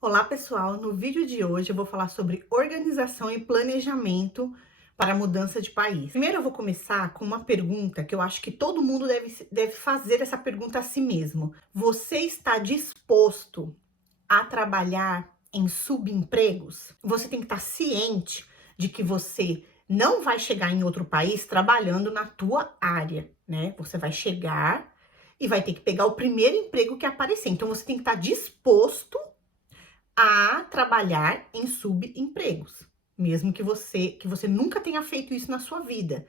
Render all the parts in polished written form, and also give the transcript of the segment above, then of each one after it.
Olá pessoal, no vídeo de hoje eu vou falar sobre organização e planejamento para a mudança de país. Primeiro eu vou começar com uma pergunta que eu acho que todo mundo deve fazer essa pergunta a si mesmo. Você está disposto a trabalhar em subempregos? Você tem que estar ciente de que você não vai chegar em outro país trabalhando na tua área, né? Você vai chegar e vai ter que pegar o primeiro emprego que aparecer. Então você tem que estar disposto a trabalhar em subempregos, mesmo que você nunca tenha feito isso na sua vida,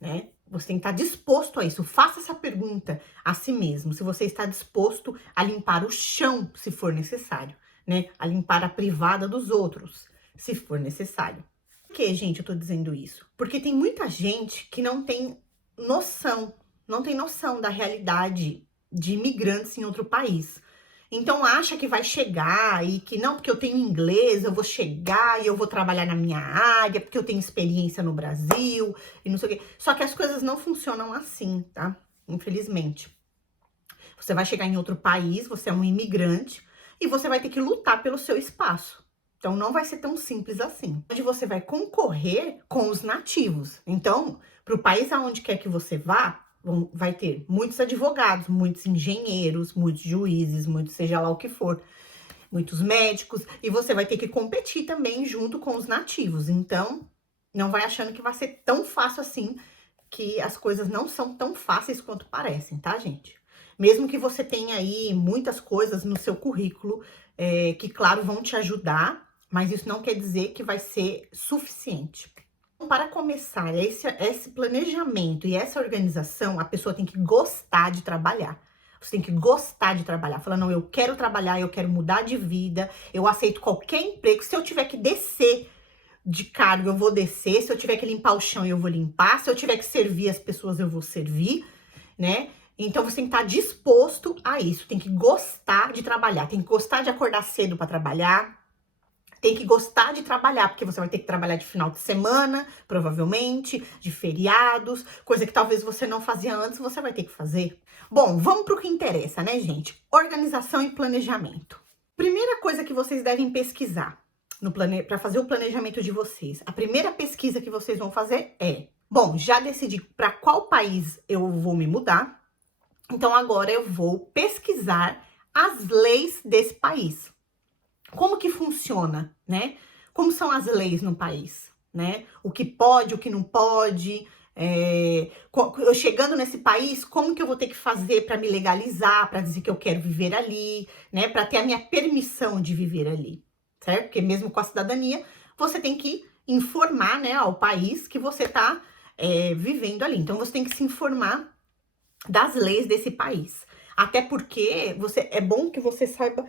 né? Você tem que estar disposto a isso. Faça essa pergunta a si mesmo, se você está disposto a limpar o chão, se for necessário, né? A limpar a privada dos outros, se for necessário. Por que, gente, eu tô dizendo isso? Porque tem muita gente que não tem noção da realidade de imigrantes em outro país. Então acha que vai chegar e que não, porque eu tenho inglês, eu vou chegar e eu vou trabalhar na minha área, porque eu tenho experiência no Brasil e não sei o quê. Só que as coisas não funcionam assim, tá? Infelizmente. Você vai chegar em outro país, você é um imigrante e você vai ter que lutar pelo seu espaço. Então não vai ser tão simples assim. Onde você vai concorrer com os nativos. Então, para o país aonde quer que você vá, vai ter muitos advogados, muitos engenheiros, muitos juízes, muitos seja lá o que for, muitos médicos, e você vai ter que competir também junto com os nativos. Então, não vai achando que vai ser tão fácil assim, que as coisas não são tão fáceis quanto parecem, tá, gente? Mesmo que você tenha aí muitas coisas no seu currículo, que, claro, vão te ajudar, mas isso não quer dizer que vai ser suficiente. Para começar esse planejamento e essa organização, a pessoa tem que gostar de trabalhar. Você tem que gostar de trabalhar. Falar, não, eu quero trabalhar, eu quero mudar de vida, eu aceito qualquer emprego. Se eu tiver que descer de cargo, eu vou descer. Se eu tiver que limpar o chão, eu vou limpar. Se eu tiver que servir as pessoas, eu vou servir, né? Então, você tem que estar disposto a isso. Tem que gostar de trabalhar. Tem que gostar de acordar cedo para trabalhar. Tem que gostar de trabalhar, porque você vai ter que trabalhar de final de semana, provavelmente, de feriados, coisa que talvez você não fazia antes, você vai ter que fazer. Bom, vamos para o que interessa, né, gente? Organização e planejamento. Primeira coisa que vocês devem pesquisar para fazer o planejamento de vocês. A primeira pesquisa que vocês vão fazer é: bom, já decidi para qual país eu vou me mudar, então agora eu vou pesquisar as leis desse país. Como que funciona, né? Como são as leis no país, né? O que pode, o que não pode. Eu chegando nesse país, como que eu vou ter que fazer para me legalizar, para dizer que eu quero viver ali, né? Para ter a minha permissão de viver ali, certo? Porque mesmo com a cidadania, você tem que informar, né, ao país que você está vivendo ali. Então, você tem que se informar das leis desse país. Até porque é bom que você saiba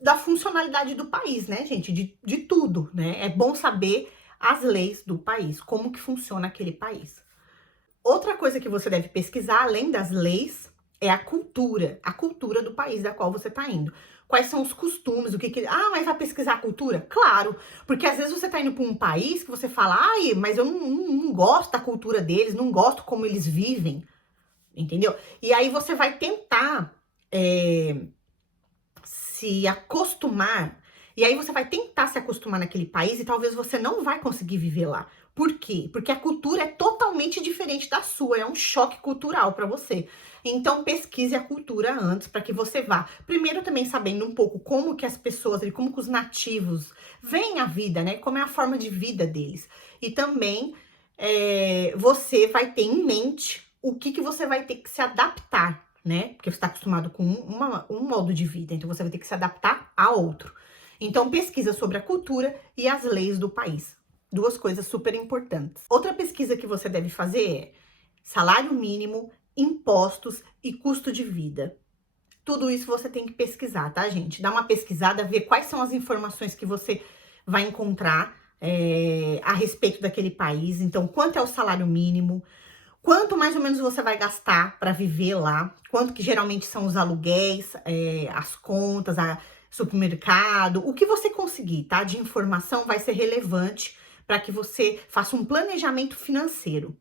da funcionalidade do país, né, gente? De tudo, né? É bom saber as leis do país, como que funciona aquele país. Outra coisa que você deve pesquisar, além das leis, é a cultura do país da qual você está indo. Quais são os costumes, o que que... Ah, mas vai pesquisar a cultura? Claro, porque às vezes você está indo para um país que você fala, ai, mas eu não gosto da cultura deles, não gosto como eles vivem, entendeu? E aí você vai tentar se acostumar, e aí você vai tentar se acostumar naquele país e talvez você não vai conseguir viver lá. Por quê? Porque a cultura é totalmente diferente da sua, é um choque cultural para você. Então pesquise a cultura antes para que você vá. Primeiro também sabendo um pouco como que as pessoas, como que os nativos veem a vida, né? Como é a forma de vida deles. E também você vai ter em mente o que você vai ter que se adaptar, né? Porque você está acostumado com um modo de vida, então você vai ter que se adaptar a outro. Então, pesquisa sobre a cultura e as leis do país. Duas coisas super importantes. Outra pesquisa que você deve fazer é salário mínimo, impostos e custo de vida. Tudo isso você tem que pesquisar, tá, gente? Dá uma pesquisada, ver quais são as informações que você vai encontrar a respeito daquele país. Então, quanto é o salário mínimo? Quanto mais ou menos você vai gastar para viver lá? Quanto que geralmente são os aluguéis, as contas, supermercado, o que você conseguir, tá? De informação vai ser relevante para que você faça um planejamento financeiro.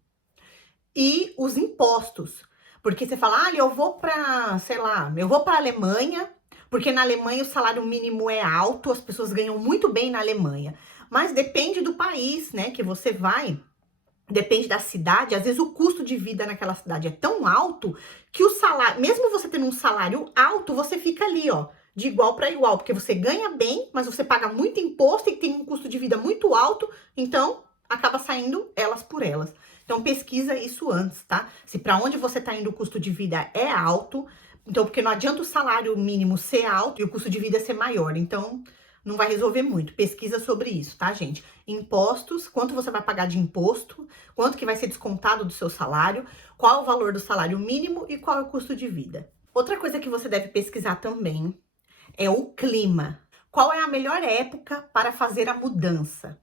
E os impostos, porque você fala, eu vou para, sei lá, eu vou para a Alemanha Porque na Alemanha o salário mínimo é alto, as pessoas ganham muito bem na Alemanha. Mas depende do país, né, que você vai. Depende da cidade, às vezes o custo de vida naquela cidade é tão alto que o salário, mesmo você tendo um salário alto, você fica ali, ó, de igual para igual, porque você ganha bem, mas você paga muito imposto e tem um custo de vida muito alto, então acaba saindo elas por elas. Então pesquisa isso antes, tá? Se para onde você tá indo o custo de vida é alto, então porque não adianta o salário mínimo ser alto e o custo de vida ser maior. Então não vai resolver muito. Pesquisa sobre isso, tá, gente? Impostos, quanto você vai pagar de imposto, quanto que vai ser descontado do seu salário, qual é o valor do salário mínimo e qual é o custo de vida. Outra coisa que você deve pesquisar também é o clima. Qual é a melhor época para fazer a mudança?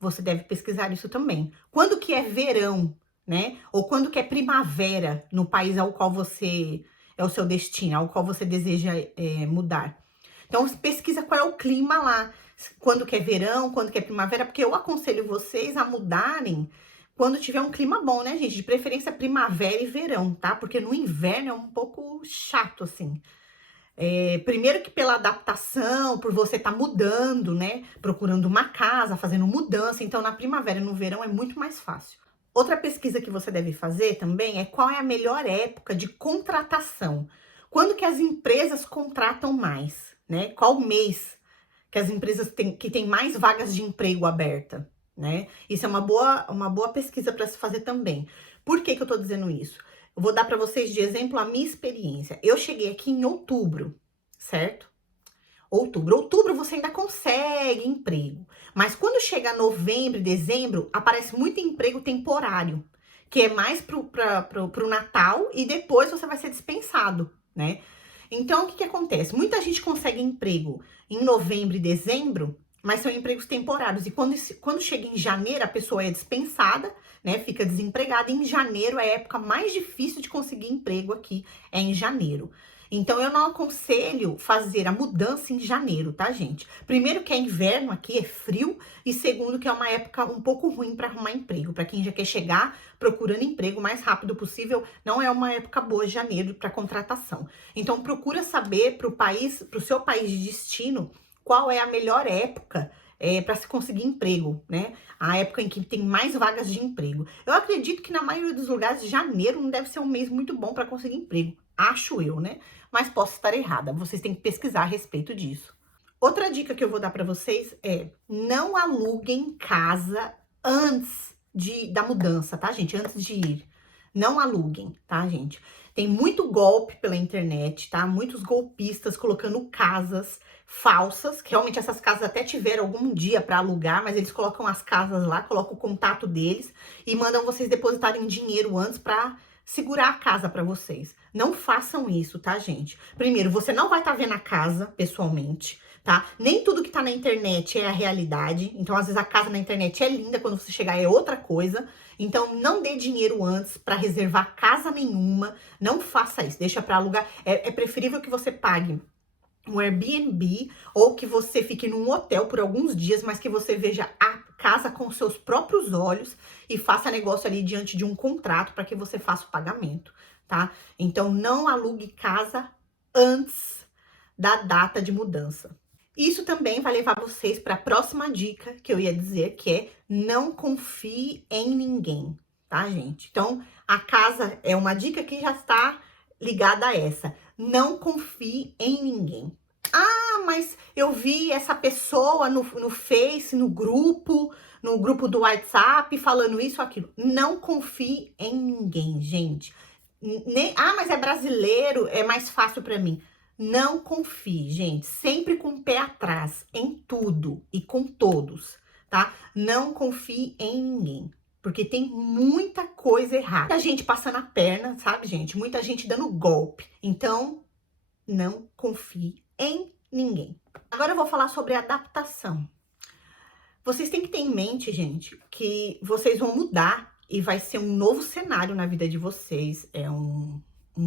Você deve pesquisar isso também. Quando que é verão, né? Ou quando que é primavera no país ao qual você é o seu destino, ao qual você deseja mudar. Então, pesquisa qual é o clima lá, quando que é verão, quando que é primavera, porque eu aconselho vocês a mudarem quando tiver um clima bom, né, gente? De preferência primavera e verão, tá? Porque no inverno é um pouco chato, assim. Primeiro que pela adaptação, por você estar mudando, né? Procurando uma casa, fazendo mudança. Então, na primavera e no verão é muito mais fácil. Outra pesquisa que você deve fazer também é qual é a melhor época de contratação. Quando que as empresas contratam mais, né? Qual mês que as empresas têm mais vagas de emprego aberta, né? Isso é uma boa pesquisa para se fazer também. Por que que eu tô dizendo isso? Eu vou dar para vocês de exemplo a minha experiência. Eu cheguei aqui em outubro, certo? Outubro você ainda consegue emprego. Mas quando chega novembro e dezembro, aparece muito emprego temporário, que é mais pro Natal e depois você vai ser dispensado, né? Então, o que que acontece? Muita gente consegue emprego em novembro e dezembro, mas são empregos temporários. E quando chega em janeiro, a pessoa é dispensada, né? Fica desempregada. E em janeiro é a época mais difícil de conseguir emprego aqui, é em janeiro. Então, eu não aconselho fazer a mudança em janeiro, tá, gente? Primeiro que é inverno aqui, é frio. E segundo que é uma época um pouco ruim para arrumar emprego. Para quem já quer chegar procurando emprego o mais rápido possível, não é uma época boa, janeiro, para contratação. Então, procura saber para o seu país de destino, qual é a melhor época para se conseguir emprego, né? A época em que tem mais vagas de emprego. Eu acredito que na maioria dos lugares, janeiro não deve ser um mês muito bom para conseguir emprego. Acho eu, né? Mas posso estar errada. Vocês têm que pesquisar a respeito disso. Outra dica que eu vou dar para vocês é: não aluguem casa antes da mudança, tá, gente? Antes de ir. Não aluguem, tá, gente? Tem muito golpe pela internet, tá? Muitos golpistas colocando casas falsas, que realmente essas casas até tiveram algum dia para alugar, mas eles colocam as casas lá, colocam o contato deles e mandam vocês depositarem dinheiro antes para segurar a casa para vocês. Não façam isso, tá, gente? Primeiro, você não vai estar vendo a casa pessoalmente, tá? Nem tudo que tá na internet é a realidade. Então, às vezes a casa na internet é linda, quando você chegar é outra coisa. Então, não dê dinheiro antes para reservar casa nenhuma. Não faça isso, deixa para alugar. É preferível que você pague um Airbnb ou que você fique num hotel por alguns dias, mas que você veja a casa com seus próprios olhos e faça negócio ali diante de um contrato para que você faça o pagamento, tá? Então, não alugue casa antes da data de mudança. Isso também vai levar vocês para a próxima dica que eu ia dizer, que é não confie em ninguém, tá, gente? Então, a casa é uma dica que já está ligada a essa. Não confie em ninguém. Ah, mas eu vi essa pessoa no Face, no grupo do WhatsApp, falando isso ou aquilo. Não confie em ninguém, gente. Mas é brasileiro, é mais fácil para mim. Não confie, gente. Sempre com o pé atrás, em tudo e com todos, tá? Não confie em ninguém. Porque tem muita coisa errada. Muita gente passando a perna, sabe, gente? Muita gente dando golpe. Então, não confie em ninguém. Agora eu vou falar sobre adaptação. Vocês têm que ter em mente, gente, que vocês vão mudar e vai ser um novo cenário na vida de vocês. É um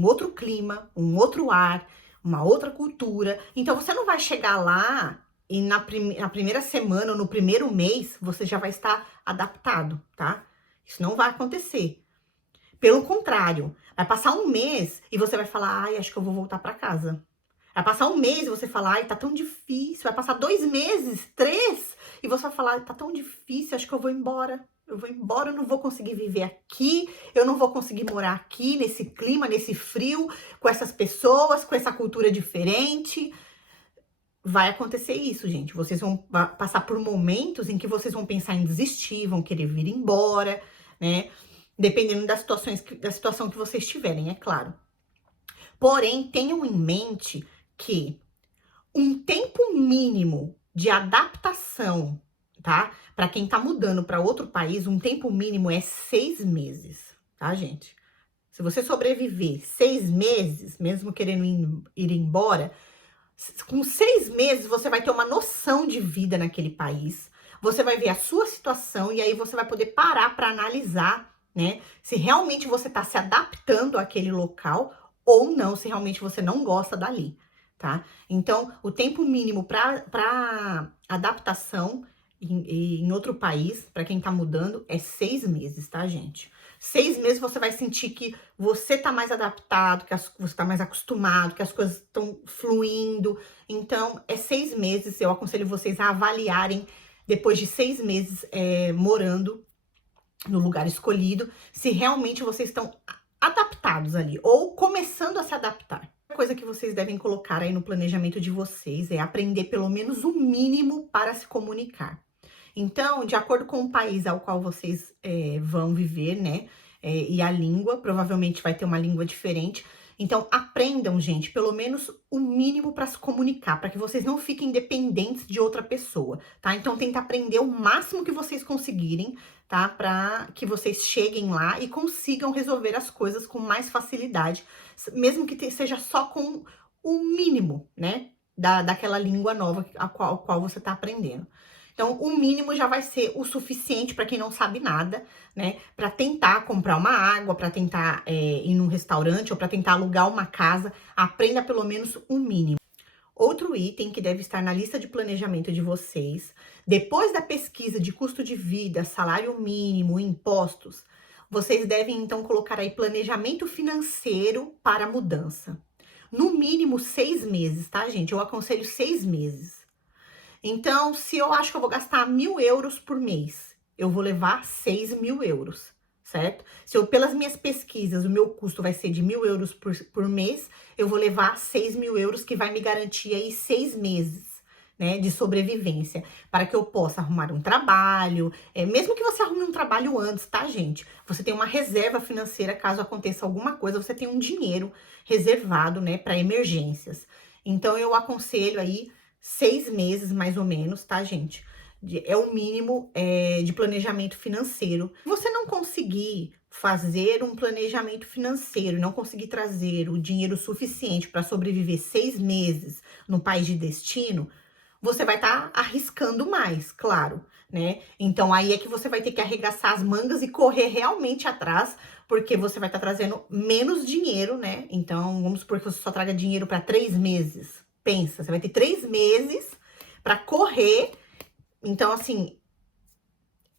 outro clima, um outro ar, uma outra cultura. Então, você não vai chegar lá e na primeira semana ou no primeiro mês, você já vai estar adaptado, tá? Isso não vai acontecer. Pelo contrário, vai passar um mês e você vai falar: ai, acho que eu vou voltar para casa. Vai passar um mês e você fala, ai, tá tão difícil. Vai passar 2 meses, 3, e você vai falar, tá tão difícil, acho que eu vou embora. Eu vou embora, eu não vou conseguir viver aqui, eu não vou conseguir morar aqui, nesse clima, nesse frio, com essas pessoas, com essa cultura diferente. Vai acontecer isso, gente. Vocês vão passar por momentos em que vocês vão pensar em desistir, vão querer vir embora, né? Dependendo da situação que vocês tiverem, é claro. Porém, tenham em mente que um tempo mínimo de adaptação, tá? Para quem tá mudando para outro país, um tempo mínimo é 6 meses, tá, gente? Se você sobreviver 6 meses, mesmo querendo ir embora, com 6 meses você vai ter uma noção de vida naquele país. Você vai ver a sua situação e aí você vai poder parar para analisar, né? Se realmente você está se adaptando àquele local ou não, se realmente você não gosta dali, tá? Então, o tempo mínimo para adaptação em outro país, para quem tá mudando, é 6 meses, tá, gente? 6 meses você vai sentir que você tá mais adaptado, que você tá mais acostumado, que as coisas estão fluindo. Então, é 6 meses. Eu aconselho vocês a avaliarem, depois de 6 meses morando no lugar escolhido, se realmente vocês estão adaptados ali, ou começando a se adaptar. A coisa que vocês devem colocar aí no planejamento de vocês é aprender pelo menos o mínimo para se comunicar. Então, de acordo com o país ao qual vocês vão viver, né? E a língua, provavelmente vai ter uma língua diferente. Então, aprendam, gente, pelo menos o mínimo para se comunicar, para que vocês não fiquem dependentes de outra pessoa, tá? Então, tenta aprender o máximo que vocês conseguirem, tá? Para que vocês cheguem lá e consigam resolver as coisas com mais facilidade, mesmo que seja só com o mínimo, né? Daquela língua nova a qual você está aprendendo. Então, o mínimo já vai ser o suficiente para quem não sabe nada, né? Para tentar comprar uma água, para tentar ir num restaurante ou para tentar alugar uma casa. Aprenda pelo menos o mínimo. Outro item que deve estar na lista de planejamento de vocês, depois da pesquisa de custo de vida, salário mínimo, impostos, vocês devem então colocar aí planejamento financeiro para a mudança. No mínimo 6 meses, tá, gente? Eu aconselho 6 meses. Então, se eu acho que eu vou gastar 1.000 euros por mês, eu vou levar 6.000 euros, certo? Se eu, pelas minhas pesquisas, o meu custo vai ser de 1.000 euros por mês, eu vou levar 6.000 euros, que vai me garantir aí 6 meses, né, de sobrevivência, para que eu possa arrumar um trabalho, mesmo que você arrume um trabalho antes, tá, gente? Você tem uma reserva financeira, caso aconteça alguma coisa, você tem um dinheiro reservado, né, para emergências. Então, eu aconselho aí 6 meses, mais ou menos, tá, gente? É o mínimo de planejamento financeiro. Se você não conseguir fazer um planejamento financeiro, não conseguir trazer o dinheiro suficiente para sobreviver 6 meses no país de destino, você vai estar arriscando mais, claro, né? Então, aí é que você vai ter que arregaçar as mangas e correr realmente atrás, porque você vai estar trazendo menos dinheiro, né? Então, vamos supor que você só traga dinheiro para 3 meses. Pensa, você vai ter 3 meses para correr. Então, assim,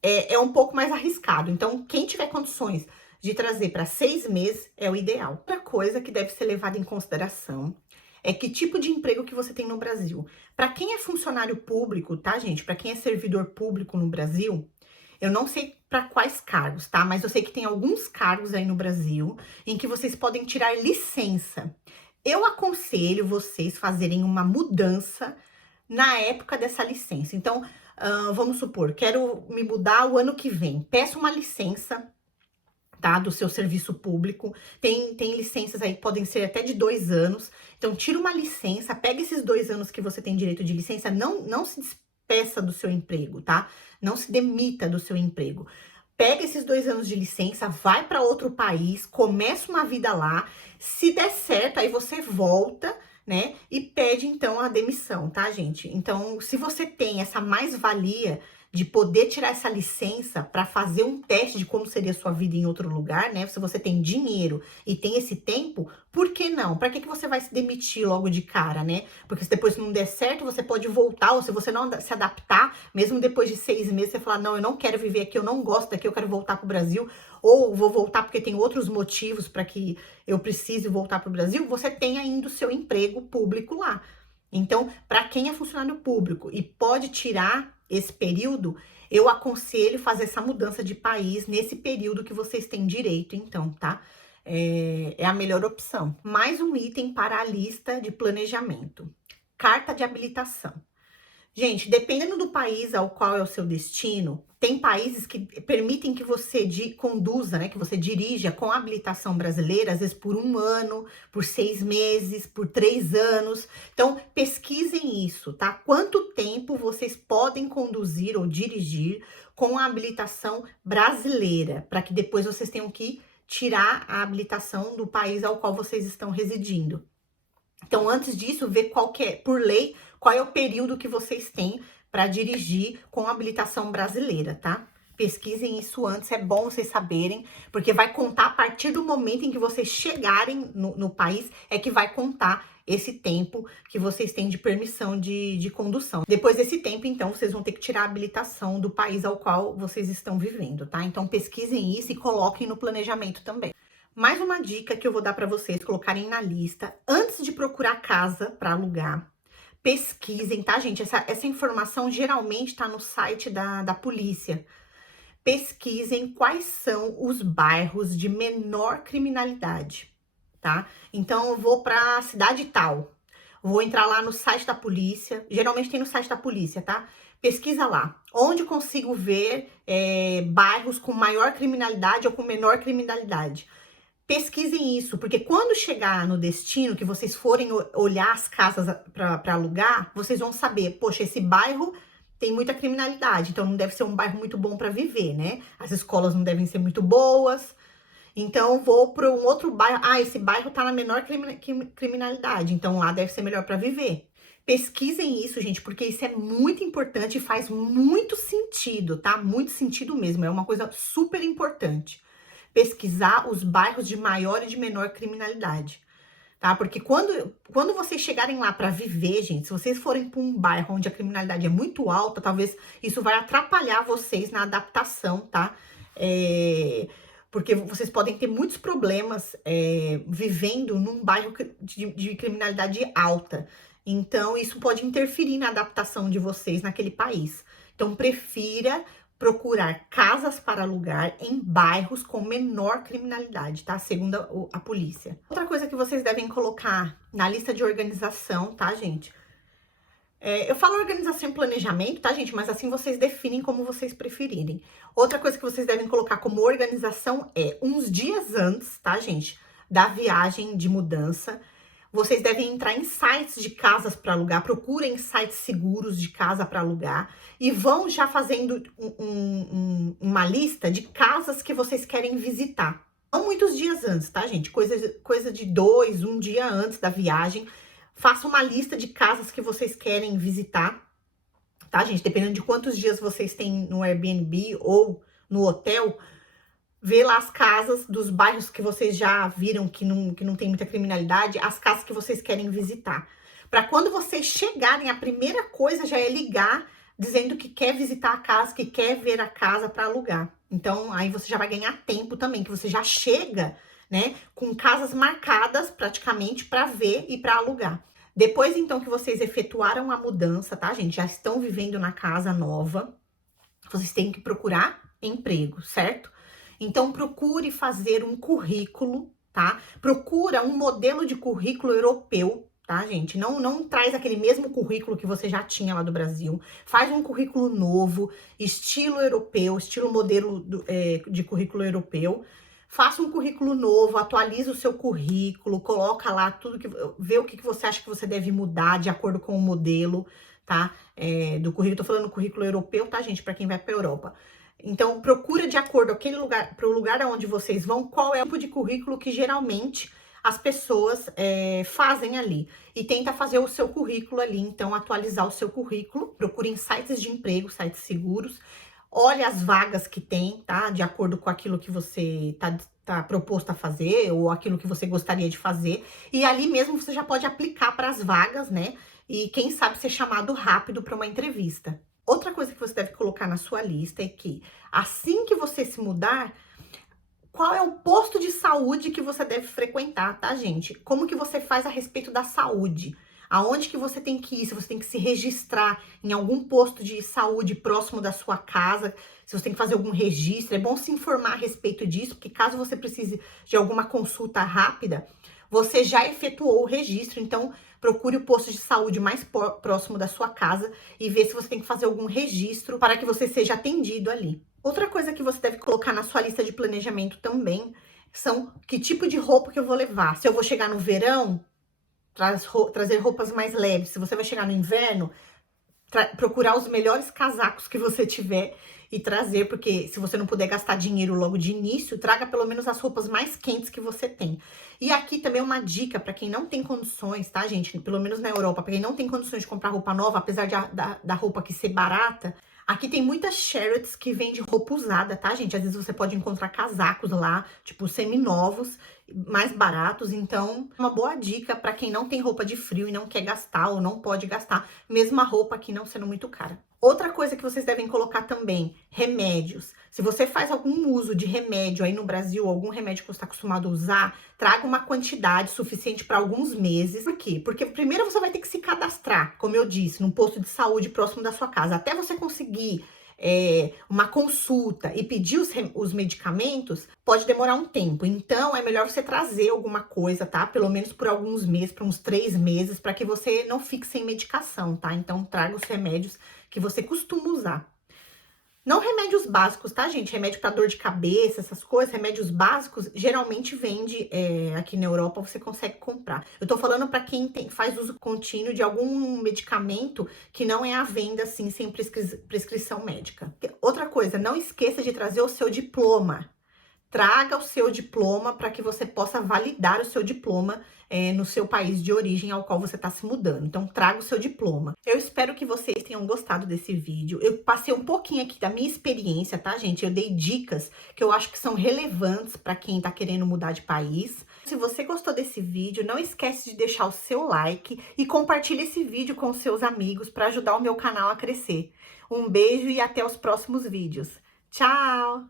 é um pouco mais arriscado. Então, quem tiver condições de trazer para 6 meses é o ideal. Outra coisa que deve ser levada em consideração é que tipo de emprego que você tem no Brasil. Para quem é funcionário público, tá, gente? Para quem é servidor público no Brasil, eu não sei para quais cargos, tá? Mas eu sei que tem alguns cargos aí no Brasil em que vocês podem tirar licença. Eu aconselho vocês fazerem uma mudança na época dessa licença. Então, vamos supor, quero me mudar o ano que vem. Peço uma licença, tá? Do seu serviço público. Tem licenças aí que podem ser até de 2 anos. Então, tira uma licença, pega esses 2 anos que você tem direito de licença, não se despeça do seu emprego, tá? Não se demita do seu emprego. Pega esses 2 anos de licença, vai para outro país, começa uma vida lá. Se der certo, aí você volta, né? E pede, então, a demissão, tá, gente? Então, se você tem essa mais-valia de poder tirar essa licença para fazer um teste de como seria a sua vida em outro lugar, né? Se você tem dinheiro e tem esse tempo, por que não? Para que você vai se demitir logo de cara, né? Porque se depois não der certo, você pode voltar, ou se você não se adaptar, mesmo depois de 6 meses, você falar, não, eu não quero viver aqui, eu não gosto daqui, eu quero voltar para o Brasil, ou vou voltar porque tem outros motivos para que eu precise voltar para o Brasil, você tem ainda o seu emprego público lá. Então, para quem é funcionário público e pode tirar esse período, eu aconselho fazer essa mudança de país nesse período que vocês têm direito, então, tá? É a melhor opção. Mais um item para a lista de planejamento. Carta de habilitação. Gente, dependendo do país ao qual é o seu destino, tem países que permitem que você conduza, né? Que você dirija com habilitação brasileira, às vezes por 1 ano, por 6 meses, por 3 anos. Então, pesquisem isso, tá? Quanto tempo vocês podem conduzir ou dirigir com a habilitação brasileira, para que depois vocês tenham que tirar a habilitação do país ao qual vocês estão residindo. Então, antes disso, ver por lei, qual é o período que vocês têm para dirigir com habilitação brasileira, tá? Pesquisem isso antes, é bom vocês saberem, porque vai contar a partir do momento em que vocês chegarem no país, é que vai contar esse tempo que vocês têm de permissão de condução. Depois desse tempo, então, vocês vão ter que tirar a habilitação do país ao qual vocês estão vivendo, tá? Então, pesquisem isso e coloquem no planejamento também. Mais uma dica que eu vou dar para vocês colocarem na lista, antes de procurar casa para alugar, pesquisem, tá, gente? Essa informação geralmente está no site da polícia. Pesquisem quais são os bairros de menor criminalidade, tá? Então, eu vou para a cidade tal, vou entrar lá no site da polícia, geralmente tem no site da polícia, tá? Pesquisa lá, onde eu consigo ver bairros com maior criminalidade ou com menor criminalidade. Pesquisem isso, porque quando chegar no destino, que vocês forem olhar as casas para alugar, vocês vão saber, poxa, esse bairro tem muita criminalidade, então não deve ser um bairro muito bom para viver, né? As escolas não devem ser muito boas, então vou para um outro bairro, esse bairro tá na menor criminalidade, então lá deve ser melhor para viver. Pesquisem isso, gente, porque isso é muito importante e faz muito sentido, tá? Muito sentido mesmo, é uma coisa super importante. Pesquisar os bairros de maior e de menor criminalidade, tá? Porque quando vocês chegarem lá para viver, gente, se vocês forem para um bairro onde a criminalidade é muito alta, talvez isso vai atrapalhar vocês na adaptação, tá? Porque vocês podem ter muitos problemas vivendo num bairro de criminalidade alta. Então, isso pode interferir na adaptação de vocês naquele país. Então, prefira procurar casas para alugar em bairros com menor criminalidade, tá? Segundo a polícia. Outra coisa que vocês devem colocar na lista de organização, tá, gente? Eu falo organização e planejamento, tá, gente? Mas assim vocês definem como vocês preferirem. Outra coisa que vocês devem colocar como organização é uns dias antes, tá, gente? Da viagem de mudança. Vocês devem entrar em sites de casas para alugar, procurem sites seguros de casa para alugar e vão já fazendo uma lista de casas que vocês querem visitar. Não muitos dias antes, tá, gente? Coisa de 1 dia antes da viagem. Faça uma lista de casas que vocês querem visitar, tá, gente? Dependendo de quantos dias vocês têm no Airbnb ou no hotel, vê lá as casas dos bairros que vocês já viram que não tem muita criminalidade, as casas que vocês querem visitar. Para quando vocês chegarem, a primeira coisa já é ligar dizendo que quer visitar a casa, que quer ver a casa para alugar. Então, aí você já vai ganhar tempo também, que você já chega, né, com casas marcadas praticamente para ver e para alugar. Depois, então, que vocês efetuaram a mudança, tá, gente? Já estão vivendo na casa nova, vocês têm que procurar emprego, certo? Então, procure fazer um currículo, tá? Procura um modelo de currículo europeu, tá, gente? Não traz aquele mesmo currículo que você já tinha lá do Brasil. Faz um currículo novo, estilo europeu, estilo modelo de currículo europeu. Faça um currículo novo, atualize o seu currículo, coloca lá tudo vê o que você acha que você deve mudar de acordo com o modelo, tá? Do currículo, tô falando currículo europeu, tá, gente? Para quem vai para a Europa. Então, procura de acordo para o lugar onde vocês vão, qual é o tipo de currículo que geralmente as pessoas fazem ali. E tenta fazer o seu currículo ali, então atualizar o seu currículo. Procure em sites de emprego, sites seguros. Olhe as vagas que tem, tá? De acordo com aquilo que você tá proposto a fazer ou aquilo que você gostaria de fazer. E ali mesmo você já pode aplicar para as vagas, né? E quem sabe ser chamado rápido para uma entrevista. Outra coisa que você deve colocar na sua lista é que assim que você se mudar, qual é o posto de saúde que você deve frequentar, tá, gente? Como que você faz a respeito da saúde? Aonde que você tem que ir? Se você tem que se registrar em algum posto de saúde próximo da sua casa, se você tem que fazer algum registro, é bom se informar a respeito disso, porque caso você precise de alguma consulta rápida, você já efetuou o registro, então procure o posto de saúde mais próximo da sua casa e vê se você tem que fazer algum registro para que você seja atendido ali. Outra coisa que você deve colocar na sua lista de planejamento também são que tipo de roupa que eu vou levar. Se eu vou chegar no verão, trazer roupas mais leves. Se você vai chegar no inverno, procurar os melhores casacos que você tiver e trazer, porque se você não puder gastar dinheiro logo de início, traga pelo menos as roupas mais quentes que você tem. E aqui também uma dica para quem não tem condições, tá, gente? Pelo menos na Europa, para quem não tem condições de comprar roupa nova, apesar da roupa aqui ser barata, aqui tem muitas chariots que vende roupa usada, tá, gente? Às vezes você pode encontrar casacos lá, tipo, seminovos, mais baratos. Então, uma boa dica para quem não tem roupa de frio e não quer gastar ou não pode gastar, mesmo a roupa aqui não sendo muito cara. Outra coisa que vocês devem colocar também, remédios. Se você faz algum uso de remédio aí no Brasil, algum remédio que você está acostumado a usar, traga uma quantidade suficiente para alguns meses. Por quê? Porque primeiro você vai ter que se cadastrar, como eu disse, num posto de saúde próximo da sua casa. Até você conseguir uma consulta e pedir os medicamentos, pode demorar um tempo. Então, é melhor você trazer alguma coisa, tá? Pelo menos por alguns meses, por uns 3 meses, para que você não fique sem medicação, tá? Então, traga os remédios que você costuma usar. Não remédios básicos, tá, gente? Remédio para dor de cabeça, essas coisas, remédios básicos, geralmente vende aqui na Europa, você consegue comprar. Eu tô falando para quem faz uso contínuo de algum medicamento que não é à venda, assim, sem prescrição médica. Outra coisa, não esqueça de trazer o seu diploma. Traga o seu diploma para que você possa validar o seu diploma no seu país de origem ao qual você está se mudando. Então, traga o seu diploma. Eu espero que vocês tenham gostado desse vídeo. Eu passei um pouquinho aqui da minha experiência, tá, gente? Eu dei dicas que eu acho que são relevantes para quem está querendo mudar de país. Se você gostou desse vídeo, não esquece de deixar o seu like e compartilhe esse vídeo com os seus amigos para ajudar o meu canal a crescer. Um beijo e até os próximos vídeos. Tchau!